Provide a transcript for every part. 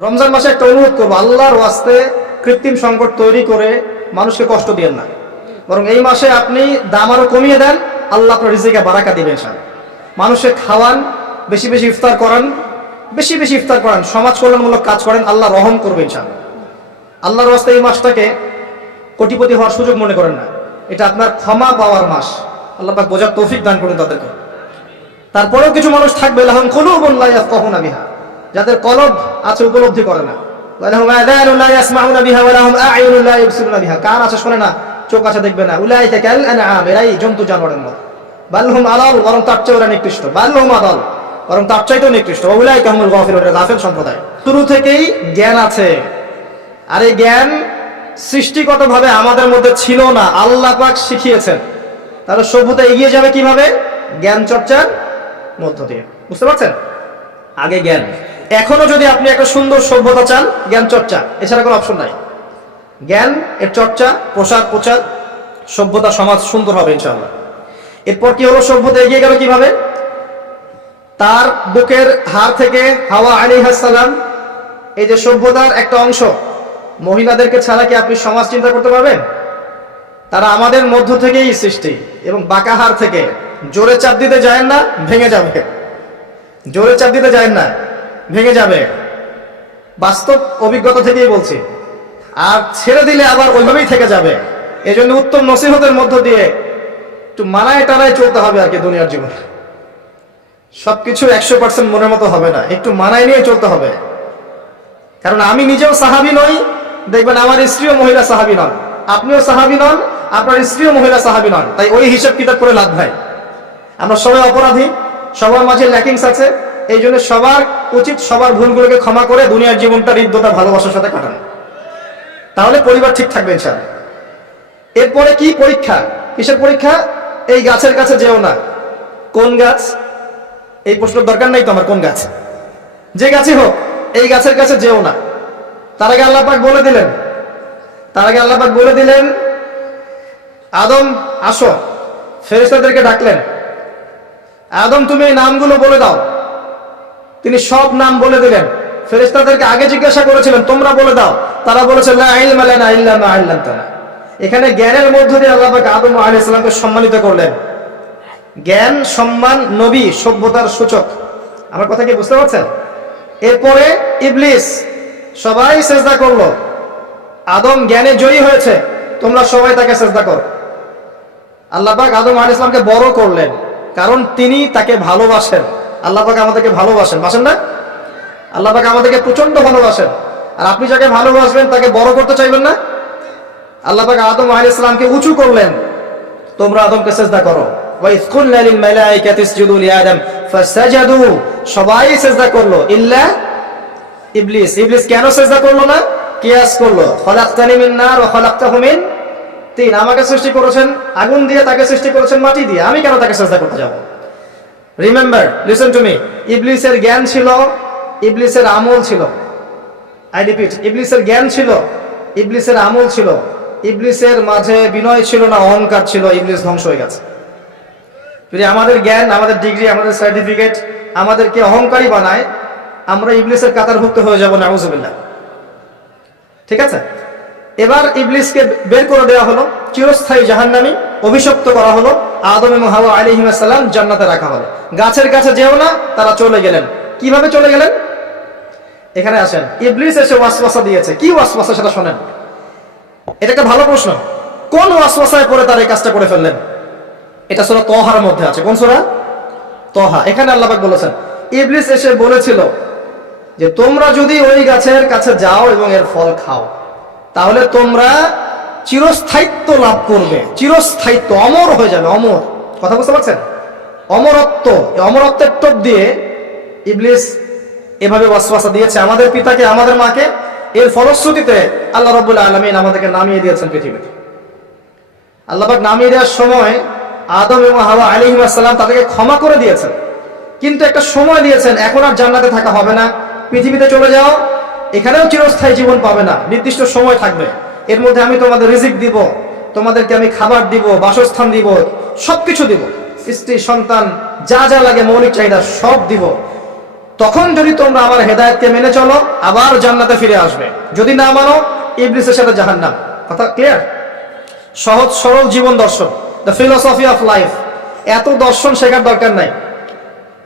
রমজান মাসে একটা অনুরোধ করব, আল্লাহর ওয়াস্তে কৃত্রিম সংকট তৈরি করে মানুষকে কষ্ট দিয়েন না। বরং এই মাসে আপনি দাম আরও কমিয়ে দেন, আল্লাহ আপনার রিজিকে বারাকা দিবেন সার মানুষকে খাওয়ান, বেশি বেশি ইফতার করান, বেশি বেশি ইফতার করান, সমাজ কল্যাণমূলক কাজ করেন, আল্লাহ রহম করবে ইনশাল আল্লাহর ওয়াস্তে এই মাসটাকে কোটিপতি হওয়ার সুযোগ মনে করেন না। এটা আপনার ক্ষমা পাওয়ার মাস। আল্লাহ বোঝার তৌফিক দান করুন তাদেরকে। তারপরেও কিছু মানুষ থাকবে, লাহম কুলুবুন লা ইয়াফকাহুনা বিহা। যাদের কলব আছে উপলব্ধি করে না। কান আছে শুনে না, চোখ আছে দেখবে না। আনআম, এরাই জন্তু বরং আদাল, বরং গাফিল সম্প্রদায়। শুরু থেকেই জ্ঞান আছে। আর এই জ্ঞান সৃষ্টিগতভাবে আমাদের মধ্যে ছিল না। আল্লাহ পাক শিখিয়েছেন। তাহলে সভ্যতা এগিয়ে যাবে কীভাবে? জ্ঞান চর্চার মধ্য দিয়ে। বুঝতে পারছেন? আগে জ্ঞান। এখনও যদি আপনি একটা সুন্দর সভ্যতা চান, জ্ঞান চর্চা, এছাড়া কোনো অপশন নাই। জ্ঞান, এর চর্চা, প্রসার, প্রচার, সভ্যতা, সমাজ সুন্দর হবে, ইনশাআল্লাহ। এরপর কি হলো, সভ্যতা এগিয়ে গেল কীভাবে? তার বুকের হার থেকে হাওয়া আলী হাসালাম এই যে সভ্যতার একটা অংশ, মহিলাদেরকে ছাড়া কি আপনি সমাজ চিন্তা করতে পারবেন? তারা আমাদের মধ্য থেকেই সৃষ্টি, এবং বাঁকা হার থেকে। জোরে চাপ দিতে যায় না, ভেঙে যাবে। জোরে চাপ দিতে যায় না। ভেঙে যাবে। বাস্তব অভিজ্ঞতা থেকেই বলছি। আর ছেড়ে দিলে আবার ওইভাবেই থেকে যাবে। এই জন্য উত্তম নসিহতের মধ্য দিয়ে একটু মানায় টানায় চলতে হবে আর কি দুনিয়ার জীবন। সবকিছু একশো পার্সেন্ট মনের মতো হবে না। একটু মানায় নিয়ে চলতে হবে। কারণ আমি নিজেও সাহাবি নই, দেখবেন আমার স্ত্রীও মহিলা সাহাবি নন। আপনিও সাহাবি নন, আপনার স্ত্রীও মহিলা সাহাবি নন। তাই ওই হিসাব কিতাব করে লাভ ভাই আমরা সবাই অপরাধী, সবার মাঝে ল্যাকিংস আছে। এই জন্য সবার উচিত সবার ভুলগুলোকে ক্ষমা করে দুনিয়ার জীবনটা হৃদ্যতা, ভালোবাসার সাথে কাটানো। তাহলে পরিবার ঠিক থাকবে, ইনশাআল্লাহ। এরপরে কি পরীক্ষা? কিসের পরীক্ষা? এই গাছের কাছে যেও না। কোন গাছ? এই প্রশ্নের দরকার নাই তো আমার, কোন গাছ? যে গাছই হোক, এই গাছের কাছে যেও না। তার আগে আল্লাহ পাক বলে দিলেন। তার আগে আল্লাহ পাক বলে দিলেন, আদম, আসো। ফেরেশতাদেরকে ডাকলেন। আদম, তুমি এই নামগুলো বলে দাও। তিনি সব নাম বলে দিলেন। ফেরেশতাদেরকে আগে জিজ্ঞাসা করেছিলেন, তোমরা বলে দাও। তারা বলেছে এখানে জ্ঞানের মধ্য দিয়ে আল্লাহ আদম আলাইহিস সালামকে সম্মানিত করলেন। জ্ঞান, সম্মান, নবী, সভ্যতার সূচক। আমার কথা কি বুঝতে পারছেন? এরপরে ইবলিস সবাই সেজদা করল। আদম জ্ঞানে জয়ী হয়েছে, তোমরা সবাই তাকে সেজদা করো। আল্লাহবাক আদম সালামকে বড় করলেন, কারণ তিনি তাকে ভালোবাসেন। আল্লাহ পাক আমাদেরকে ভালোবাসেন। বাসেন না? আল্লাহ পাক আমাদেরকে প্রচণ্ড ভালোবাসেন। আর আপনি যাকে ভালোবাসবেন, তাকে বড় করতে চাইবেন না? আল্লাহ পাক আদম আলাইহিস সালামকে উঁচু করলেন। তোমরা আদমকে সেজদা করো। সবাই সেজদা করল। ইল্লা ইবলিস। ইবলিস কেন সেজদা করল না? কিয়াস করল। খলাকতানি মিন নার ওয়া খলাকতাহু মিন তিন। আমাকে সৃষ্টি করেছেন আগুন দিয়ে, তাকে সৃষ্টি করেছেন মাটি দিয়ে। আমি কেন তাকে সেজদা করতে যাব? রিমেম্বার লিসেন টু মি ইবলিসের জ্ঞান ছিল, ইবলিসের আমল ছিল। আই রিপিট ইবলিসের জ্ঞান ছিল, ইবলিসের আমল ছিল। ইবলিসের মাঝে বিনয় ছিল না, অহংকার ছিল, ইবলিস ধ্বংস হয়ে গেছে। যদি আমাদের জ্ঞান, আমাদের ডিগ্রি আমাদের সার্টিফিকেট আমাদেরকে অহংকারী বানায়, আমরা ইবলিসের কাতারভুক্ত হয়ে যাব, নাউজুবিল্লাহ। ঠিক আছে? এবার ইবলিসকে বের করে দেওয়া হলো, চিরস্থায়ী জাহান্নামী। অভিশপ্ত করা হলো। আদম এবং হাওয়া আলাইহিমাসাল্লাম জান্নাতে রাখা হলো। গাছের কাছে যেও না, তারা চলে গেলেন। কীভাবে চলে গেলেন? এখানে আসেন। ইবলিস এসে ওয়াসওয়াসা দিয়েছে। কি ওয়াসওয়াসা সেটা শোনেন। এটা একটা ভালো প্রশ্ন। কোন ওয়াসওয়াসায় পরে তার এই কাজটা করে ফেললেন? এটা সুরা তহার মধ্যে আছে। কোন সুরা? তহা এখানে আল্লাহবাক বলেছেন, ইবলিস এসে বলেছিল যে তোমরা যদি ওই গাছের কাছে যাও এবং এর ফল খাও, তাহলে তোমরা চিরস্থায়িত্ব লাভ করবে চিরস্থায়িত্ব, অমর হয়ে যাবে, অমর। কথা বুঝতে পারছেন? অমরত্ব অমরত্বের টোপ দিয়ে ইবলিস এভাবে ওয়াসওয়াসা দিয়েছে। আমাদের পিতাকে, আমাদের মাকে এর ফলশ্রুতিতে আল্লাহ রব্বুল আলমিন আমাদেরকে নামিয়ে দিয়েছেন পৃথিবীতে। আল্লাহবাক নামিয়ে দেওয়ার সময় আদম এবং হাওয়া আলী সালাম তাদেরকে ক্ষমা করে দিয়েছেন। কিন্তু একটা সময় দিয়েছেন, এখন আর জান্নাতে থাকা হবে না। পৃথিবীতে চলে যাও, এখানেও চিরস্থায়ী জীবন পাবে না। নির্দিষ্ট সময় থাকবে। এর মধ্যে আমি তোমাদের রিজিক দিব, তোমাদেরকে আমি খাবার দিব, বাসস্থান দিব, সবকিছু দিব। স্ত্রী, সন্তান, যা যা লাগে মৌলিক চাহিদা সব দিব। তখন যদি তোমরা আমার হেদায়েতকে মেনে চলো, আবার জান্নাতে ফিরে আসবে। যদি না মানো, ইবলিসের সাথে জাহান্নাম। কথা ক্লিয়ার সহজ, সরল জীবন দর্শন। দ্য ফিলসফি অফ লাইফ এত দর্শন শেখার দরকার নাই।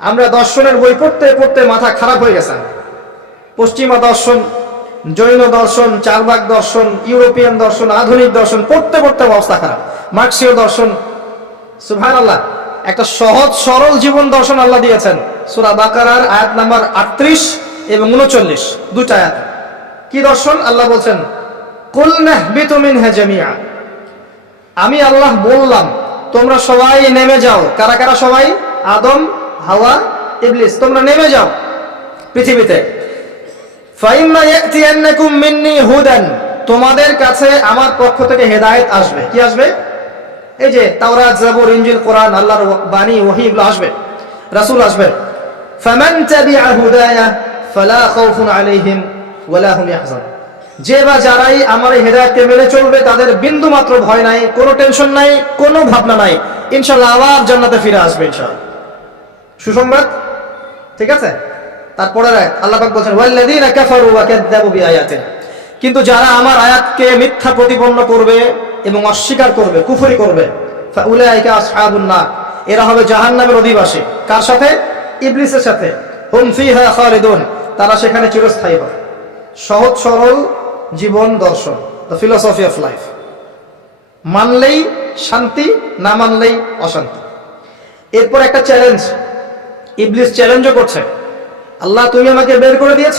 আমরা দর্শনের বই পড়তে পড়তে মাথা খারাপ হয়ে গেছে। পশ্চিমা দর্শন জৈন দর্শন চারবাগ দর্শন, ইউরোপিয়ান দর্শন, আধুনিক দর্শন, পড়তে পড়তে অবস্থা খারাপ। মার্কসীয় দর্শন সুভান আল্লাহ একটা সহজ, সরল জীবন দর্শন আল্লাহ দিয়েছেন। সুরা বাকারার আয়াত নাম্বার আটত্রিশ এবং উনচল্লিশ দুটা আয়াত। কি দর্শন? আল্লাহ বলছেন আমি আল্লাহ বললাম, তোমরা সবাই নেমে যাও। কারা কারা সবাই? আদম, হাওয়া, ইবলিস। তোমরা নেমে যাও পৃথিবীতে। তোমাদের কাছে আমার পক্ষ থেকে হেদায়েত আসবে। কি আসবে? এই যে তাওরাত, জাবুর, ইনজিল, কোরআন, আল্লাহর বাণী, ওহী, এগুলো আসবে। রাসূল আসবে। যে বা যারাই আমার হেদায়েতকে মেনে চলবে, তাদের বিন্দু মাত্র ভয় নাই, কোনো টেনশন নাই, কোনো ভাবনা নাই। ইনশাআল্লাহ আবার জান্নাতে ফিরে আসবে ইনশাআল্লাহ। সুসংবাদ? ঠিক আছে? তারপরে আল্লাহ পাক বলছেন, ওয়াল্লাযীনা কাফারু ওয়া কাযযাবু বিআয়াতিনা। কিন্তু যারা আমার আয়াতকে মিথ্যা প্রতিপন্ন করবে এবং অস্বীকার করবে, কুফরি করবে, ফাউলাইকা আসহাবুন নার। এরা হবে জাহান্নামের অধিবাসী। কার সাথে? ইবলিসের সাথে। হুম ফিহা খালিদুন। তারা সেখানে চিরস্থায়ী হবে। সহজ সরল জীবন দর্শন। The philosophy of life. মানলেই শান্তি, না মানলেই অশান্তি। এরপর একটা চ্যালেঞ্জ। ইবলিস চ্যালেঞ্জও করছে। আল্লাহ, তুমি আমাকে বের করে দিয়েছ?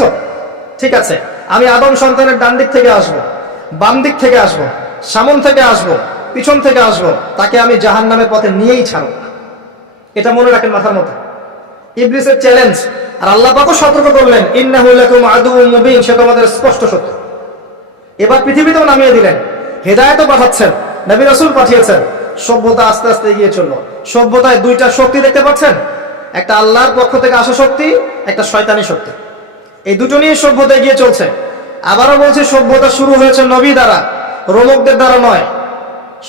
ঠিক আছে, আমি আদম সন্তানের ডান দিক থেকে আসব, বাম দিক থেকে আসব, সামন থেকে আসব, পিছন থেকে আসব, তাকে আমি জাহান নামের পথে নিয়েই ছাড়ব। এটা মনে রাখেন মাথার মধ্যে। ইবলিসের চ্যালেঞ্জ আর আল্লাহ পাকও সতর্ক করলেন, ইন্নাহু লাকুম আদুউম মুবিন সে তোমাদের স্পষ্ট সত্য। এবার পৃথিবীতেও নামিয়ে দিলেন, হেদায়তও পাঠাচ্ছেন, নবী রাসূল পাঠিয়েছেন, সভ্যতা আস্তে আস্তে এগিয়ে চলল। সভ্যতায় দুইটা শক্তি দেখতে পাচ্ছেন? একটা আল্লাহর পক্ষ থেকে আসা শক্তি, একটা শয়তানি শক্তি। এই দুটো নিয়ে সভ্যতা এগিয়ে চলছে। আবারও বলছে, সভ্যতা শুরু হয়েছে নবী দ্বারা, রোমকদের দ্বারা নয়।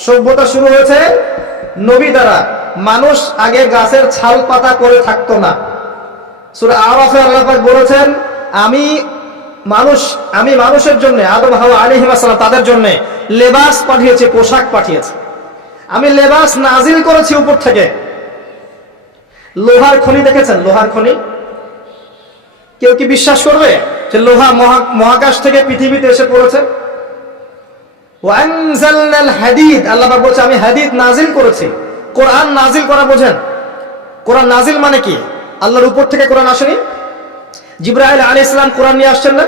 সভ্যতা শুরু হয়েছে নবী দ্বারা। মানুষ আগে গাছের ছাল পাতা করে থাকতো না। আরাফে আল্লাহ বলেছেন, আমি মানুষ, আমি মানুষের জন্য, আদম, হাওয়া আলী সালাম তাদের জন্য লেবাস পাঠিয়েছি, পোশাক পাঠিয়েছি। আমি লেবাস নাজিল করেছি উপর থেকে। লোহার খনি দেখেছেন? লোহার খনি? কেউ কি বিশ্বাস করবে যে লোহা মহা- মহাকাশ থেকে পৃথিবীতে এসে পড়েছে? হাদিদ, আল্লাহ বলছে, আমি হাদিদ নাজিল করেছি। কোরআন নাজিল করা বোঝেন। কোরআন নাজিল মানে কি? আল্লাহর উপর থেকে কোরআন আসেনি? জিব্রাইল আলী ইসলাম কোরআন নিয়ে আসছেন না?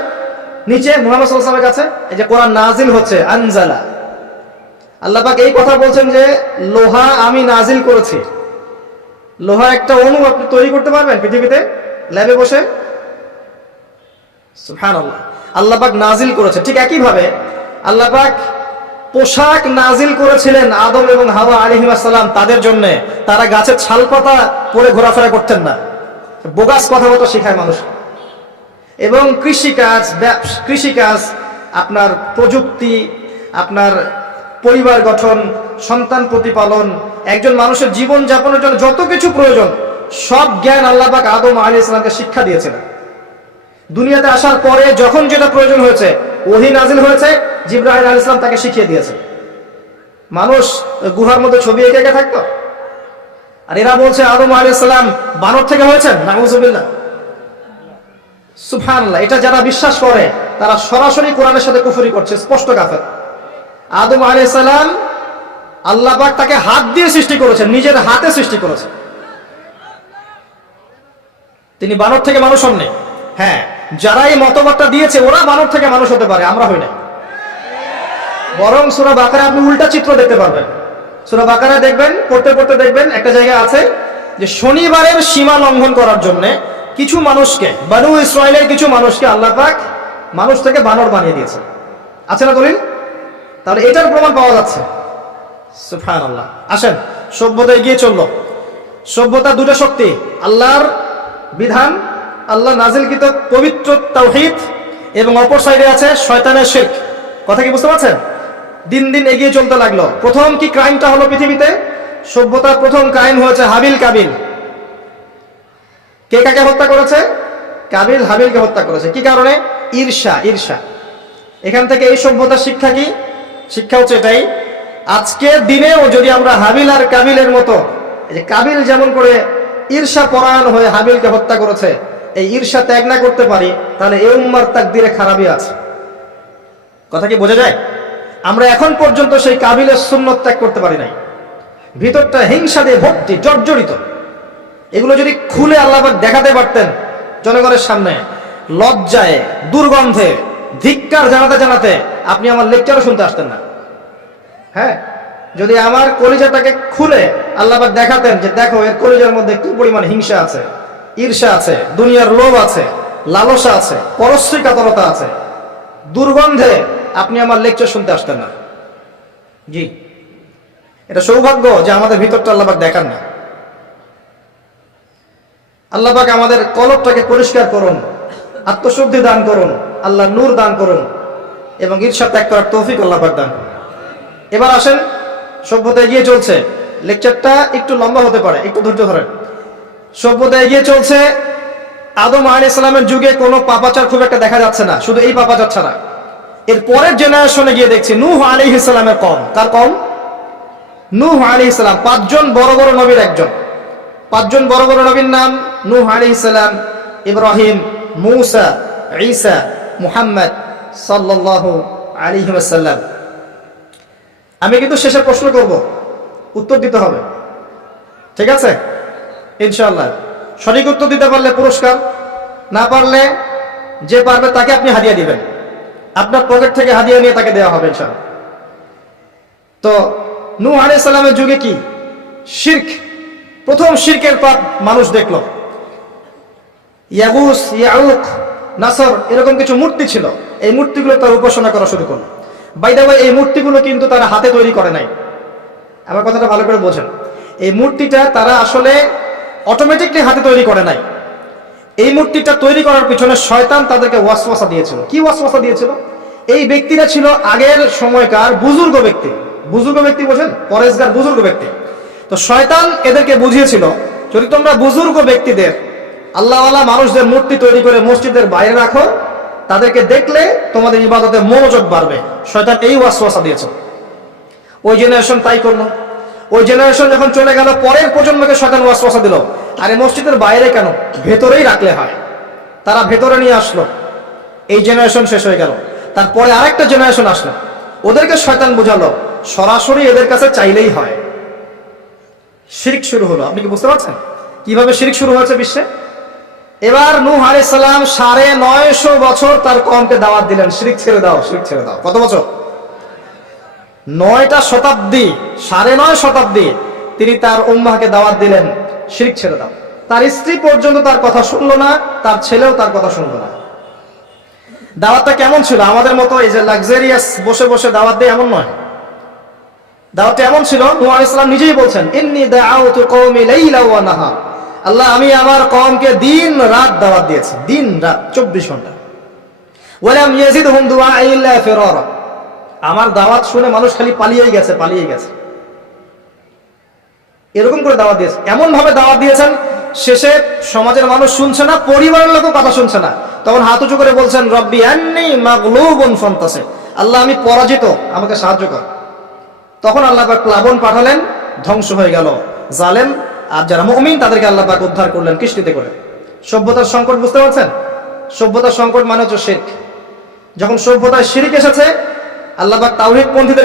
নিচে মুহাম্মদ সাল্লাল্লাহু কাছে, এই যে কোরআন নাজিল হচ্ছে, আনজালা। আল্লাহ পাক এই কথা বলছেন যে, লোহা আমি নাজিল করেছি। লোহা একটা অণু আপনি তৈরি করতে পারবেন পৃথিবীতে? ল্যাবে বসে? আল্লাহ পাক নাজিল করেছে ঠিক একই ভাবে আল্লাহ পোশাক নাজিল করেছিলেন আদম এবং হাওয়া আলাইহিস সালাম তাদের জন্য। তারা গাছের ছালপাতা পরে ঘোরাফেরা করতেন না। বোগাস কথাবার্তা শেখায় মানুষ। এবং কৃষিকাজ কৃষিকাজ, আপনার প্রযুক্তি, আপনার পরিবার গঠন, সন্তান প্রতিপালন, একজন মানুষের জীবন যাপনের জন্য যত কিছু প্রয়োজন, সব জ্ঞান আল্লাহ পাক আদম আলী ইসলামকে শিক্ষা দিয়েছিলেন দুনিয়াতে আসার পরে যখন যেটা প্রয়োজন হয়েছে, ওহি নাজিল হয়েছে জিব্রাহিম আলী ইসলাম তাকে শিখিয়ে দিয়েছে। মানুষ গুহার মধ্যে ছবি এঁকে এঁকে থাকতো। আর এরা বলছে, আদম আলী ইসলাম বানর থেকে হয়েছেন? নাউজুবিল্লাহ। সুবহানাল্লাহ, এটা যারা বিশ্বাস করে, তারা সরাসরি কোরআনের সাথে কুফরি করছে, স্পষ্ট কাফের। আদম আলাইহিস সালাম আল্লাহ তাকে হাত দিয়ে সৃষ্টি করেছেন, নিজের হাতে সৃষ্টি করেছেন। তিনি বানর থেকে মানুষ হননি। হ্যাঁ যারা এই মতবাদটা দিয়েছে, ওরা বানর থেকে মানুষ হতে পারে, আমরা হই না। বরং সুরা বাকারা আপনি উল্টা চিত্র দেখতে পারবেন। সুরা বাকারা দেখবেন, পড়তে পড়তে দেখবেন, একটা জায়গায় আছে যে শনিবারের সীমা লঙ্ঘন করার জন্য কিছু মানুষকে, বানু ইসরায়েলের কিছু মানুষকে আল্লাহ পাক মানুষ থেকে বানর বানিয়ে দিয়েছে। আছে না দলিল? তাহলে এটার প্রমাণ পাওয়া যাচ্ছে। সুফান আল্লাহ আসেন, সভ্যতা এগিয়ে চলল। সভ্যতা দুটো শক্তি, আল্লাহর বিধান, আল্লাহ নাজিলকৃত পবিত্র তাওহীদ এবং অপর সাইডে আছে শয়তানের শেখ কথা কি বুঝতে পারছেন? দিন দিন এগিয়ে চলতে লাগল। প্রথম কি ক্রাইমটা হলো পৃথিবীতে? সভ্যতার প্রথম ক্রাইম হয়েছে হাবিল কাবিল। কে কাকে হত্যা করেছে? কাবিল হাবিলকে হত্যা করেছে। কি কারণে? ঈর্ষা ঈর্ষা। এখান থেকে এই সভ্যতার শিক্ষা কি? শিক্ষা হচ্ছে এটাই, আজকের দিনেও যদি আমরা হাবিল আর কাবিলের মতো কাবিল যেমন করে ঈর্ষা পরায়ণ হয়ে হাবিলকে হত্যা করেছে, এই ঈর্ষা ত্যাগ না করতে পারি, তাহলে এই উম্মার তাকদিরে খারাপই আছে। কথা কি বোঝা যায়? আমরা এখন পর্যন্ত সেই কাবিলের সুন্নত ত্যাগ করতে পারি নাই। ভিতরটা হিংসা দিয়ে ভর্তি, জর্জরিত। এগুলো যদি খুলে আল্লাহ দেখাতে পারতেন জনগণের সামনে, লজ্জায়, দুর্গন্ধে ধিক্কার জানাতে জানাতে আপনি আমার লেকচারও শুনতে আসতেন না। হ্যাঁ? যদি আমার কলিজাটাকে খুলে আল্লাহবাক দেখাতেন যে দেখো এর কলিজার মধ্যে কি পরিমাণ হিংসা আছে, ঈর্ষা আছে, দুনিয়ার লোভ আছে, লালসা আছে পরশ্রী কাতরতা আছে, দুর্গন্ধে আপনি আমার লেকচার শুনতে আসতেন না। জি। এটা সৌভাগ্য যে আমাদের ভিতরটা আল্লাহবাক দেখান না। আল্লাহবাক আমাদের কলবটাকে পরিষ্কার করুন, আত্মশুদ্ধি দান করুন আল্লাহ নূর দান করুন এবং ঈর্ষা ত্যাগ করার তৌফিক আল্লাহবাক দান এবার আসেন, সভ্যতা এগিয়ে চলছে। লেকচারটা একটু লম্বা হতে পারে, একটু ধৈর্য ধরেন। সভ্যতা এগিয়ে চলছে, আদম আলী ইসলামের যুগে কোনো পাপাচার খুব একটা দেখা যাচ্ছে না, শুধু এই পাপাচার ছাড়া। এর পরের জেনারেশনে গিয়ে দেখছি নূহ আলী ইসলামের কম। তার কম? নূহ আলী ইসলাম পাঁচজন বড় বড় নবীর একজন। পাঁচজন বড় বড় নবীর নাম নূহ আলী ইসলাম ইব্রাহিম, মৌসা, ঈসা মুহাম্মদ সাল্লাল্লাহু আলাইহি ওয়াসাল্লাম। আমি কিন্তু শেষে প্রশ্ন করব, উত্তর দিতে হবে। ঠিক আছে? ইনশাআল্লাহ। সঠিক উত্তর দিতে পারলে পুরস্কার, না পারলে যে পারবে তাকে আপনি হাদিয়া দিবেন। আপনার পকেট থেকে হাদিয়া নিয়ে তাকে দেওয়া হবে ইনশাআল্লাহ। তো নূহ আলাইহিস সালামের যুগে কি? শিরক। প্রথম শিরকের পাপ মানুষ দেখল। ইয়াগুস, ইয়াউক নাসর এরকম কিছু মূর্তি ছিল। এই মূর্তিগুলো তার উপাসনা করা শুরু করল। বাইদা এই মূর্তিগুলো কিন্তু তারা হাতে তৈরি করে নাই। আমার কথাটা ভালো করে বোঝেন। এই মূর্তিটা তারা আসলে অটোমেটিকলি হাতে তৈরি করে নাই। এই মূর্তিটা তৈরি করার পিছনে শয়তান তাদেরকে ওয়াসওয়াসা দিয়েছিল। কি ওয়াসওয়াসা দিয়েছিল? এই ব্যক্তিরা ছিল আগের সময়কার বুজুর্গ ব্যক্তি। বুজুর্গ ব্যক্তি বোঝেন? পরেশগার বুজুর্গ ব্যক্তি। তো শয়তান এদেরকে বুঝিয়েছিল, যদি তোমরা বুজুর্গ ব্যক্তিদের আল্লাহওয়ালা মানুষদের মূর্তি তৈরি করে মসজিদের বাইরে রাখো তাদেরকে দেখলে তোমাদের ইবাদতে মনোযোগ বাড়বে। শয়তান এই ওয়াসওয়াসা দিয়েছে। ওই জেনারেশন তাই করল। ওই জেনারেশন যখন চলে গেল, পরের প্রজন্মকে শয়তান ওয়াসওয়াসা দিল। আরে মসজিদের বাইরে কেন? ভেতরেই রাখলে হয়। তারা ভেতরে নিয়ে আসলো। এই জেনারেশন শেষ হয়ে গেল। তারপরে আরেকটা জেনারেশন আসলো। ওদেরকে শয়তান বোঝালো। সরাসরি এদের কাছে চাইলেই হয়। শিরিক শুরু হলো। আপনি কি বুঝতে পারছেন? কীভাবে শিরিক শুরু হয়েছে বিশ্বে? এবার নূহ আলাইহিস সালাম সাড়ে নয়শো বছর তার কমকে দাওয়াত দিলেন। শিরিক ছেড়ে দাও, শিরিক ছেড়ে দাও। কত বছর? নয়টা শতাব্দী, সাড়ে নয় শতাব্দী তিনি তার উম্মাহকে দাওয়াত দিলেন। শিরিক ছেড়ে দাও। তার স্ত্রী পর্যন্ত তার কথা শুনলো না, তার ছেলেও তার কথা শুনলো না। দাওয়াতটা কেমন ছিল? আমাদের মতো এই যে লাক্সারিয়াস বসে বসে দাওয়াত দেয় এমন নয়। দাওয়াতটা এমন ছিল, নূহ আলাইহিস সালাম নিজেই বলছেন, ইন্নী দাআউতু কওমি লাইলা ওয়া নাহার। আল্লাহ, আমি আমার কমকে দিন রাত দাওয়াত দিয়েছি। দিন রাত 24 ঘণ্টা। ওয়ালাম ইয়াজিদহুম দুআই ইল্লা ফিরারা। আমার দাওয়াত শুনে মানুষ খালি পালিয়েই গেছে পালিয়েই গেছে। এরকম করে দাওয়াত দিয়েছে। এমন ভাবে দাওয়াত দিয়েছেন, শেষে সমাজের মানুষ শুনছে না, পরিবারের লোকও কথা শুনছে না। তখন হাত উঁচু করে বলছেন, রব্বি আন্নি মাগলুবুন ফান্তাসে আল্লাহ, আমি পরাজিত, আমাকে সাহায্য কর। তখন আল্লাহ প্লাবন পাঠালেন, ধ্বংস হয়ে গেল। জালেম আর যারা মুমিন, তাদেরকে আল্লাহ পাক উদ্ধার করলেন কৃষ্টিতে করে। সভ্যতার সংকট বুঝতে পারছেন? সভ্যতার সংকট মানে হচ্ছে শেখ যখন সভ্যতায় শিরিক এসেছে, আল্লাহ পাক তাওহীদ পন্থীদের